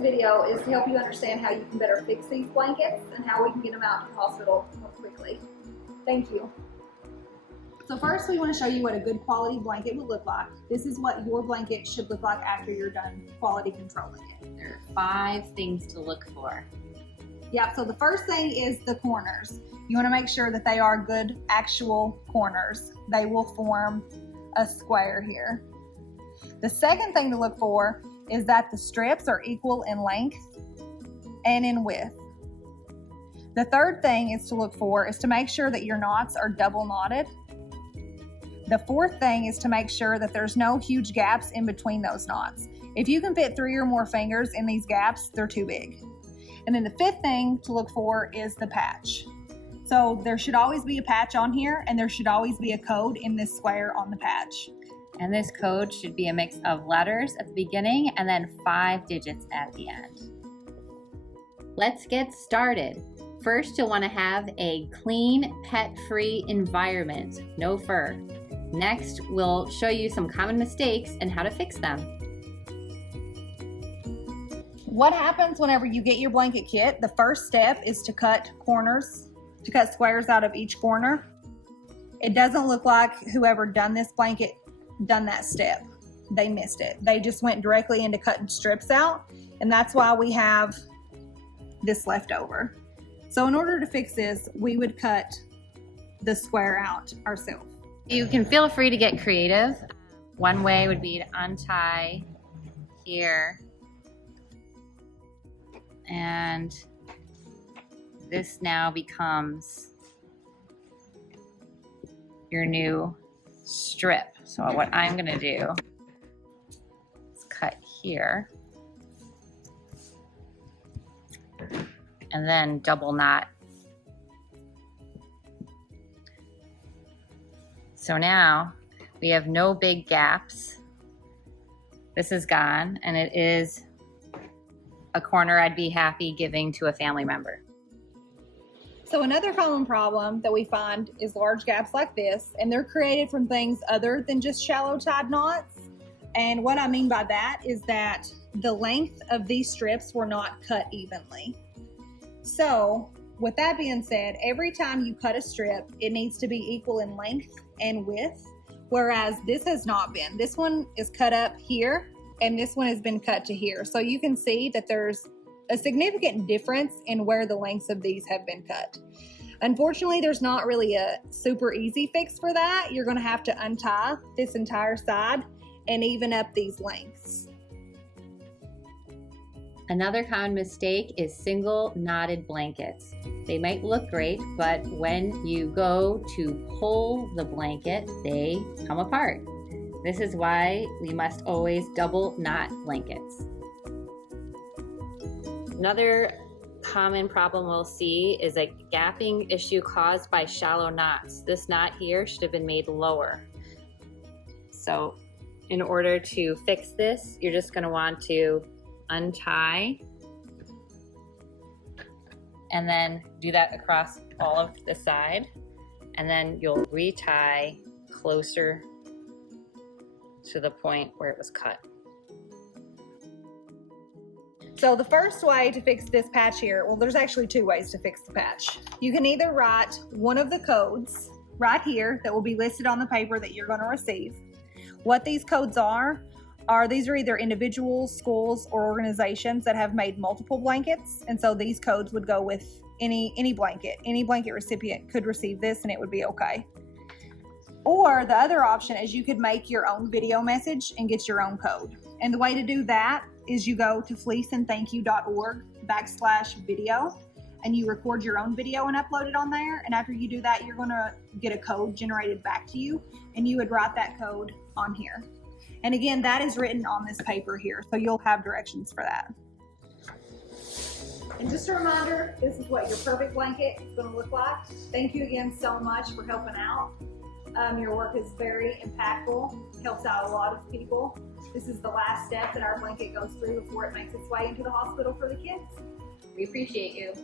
video is to help you understand how you can better fix these blankets and how we can get them out to the hospital more quickly. Thank you. So first we want to show you what a good quality blanket would look like. This is what your blanket should look like after you're done quality controlling it. There are 5 things to look for. Yeah, so the first thing is the corners. You want to make sure that they are good actual corners. They will form a square here. The second thing to look for is that the strips are equal in length and in width. The third thing is to look for is to make sure that your knots are double knotted. The fourth thing is to make sure that there's no huge gaps in between those knots. If you can fit 3 or more fingers in these gaps, they're too big. And then the fifth thing to look for is the patch. So there should always be a patch on here, and there should always be a code in this square on the patch. And this code should be a mix of letters at the beginning and then 5 digits at the end. Let's get started. First, you'll want to have a clean, pet-free environment, no fur. Next, we'll show you some common mistakes and how to fix them. What happens whenever you get your blanket kit? The first step is to cut squares out of each corner. It doesn't look like whoever done this blanket done that step. They missed it. They just went directly into cutting strips out, and that's why we have this left over. So in order to fix this, we would cut the square out ourselves. You can feel free to get creative. One way would be to untie here, and this now becomes your new strip. So what I'm gonna do is cut here and then double knot. So now we have no big gaps. This is gone, and it is a corner I'd be happy giving to a family member. So another common problem that we find is large gaps like this, and they're created from things other than just shallow tied knots. And what I mean by that is that the length of these strips were not cut evenly. So with that being said, every time you cut a strip, it needs to be equal in length and width, whereas this has not been. This one is cut up here, and this one has been cut to here. So you can see that there's a significant difference in where the lengths of these have been cut. Unfortunately, there's not really a super easy fix for that. You're gonna have to untie this entire side and even up these lengths. Another common mistake is single knotted blankets. They might look great, but when you go to pull the blanket, they come apart. This is why we must always double knot blankets. Another common problem we'll see is a gapping issue caused by shallow knots. This knot here should have been made lower. So in order to fix this, you're just going to want to untie and then do that across all of the side, and then you'll retie closer to the point where it was cut. So the first way to fix this patch here, well, there's actually 2 ways to fix the patch. You can either write one of the codes right here that will be listed on the paper that you're going to receive. What these codes are these are either individuals, schools, or organizations that have made multiple blankets, and so these codes would go with any blanket. Any blanket recipient could receive this and it would be okay. Or the other option is you could make your own video message and get your own code. And the way to do that is you go to fleeceandthankyou.org/video, and you record your own video and upload it on there. And after you do that, you're gonna get a code generated back to you, and you would write that code on here. And again, that is written on this paper here, so you'll have directions for that. And just a reminder, this is what your perfect blanket is gonna look like. Thank you again so much for helping out. Your work is very impactful, helps out a lot of people. This is the last step that our blanket goes through before it makes its way into the hospital for the kids. We appreciate you.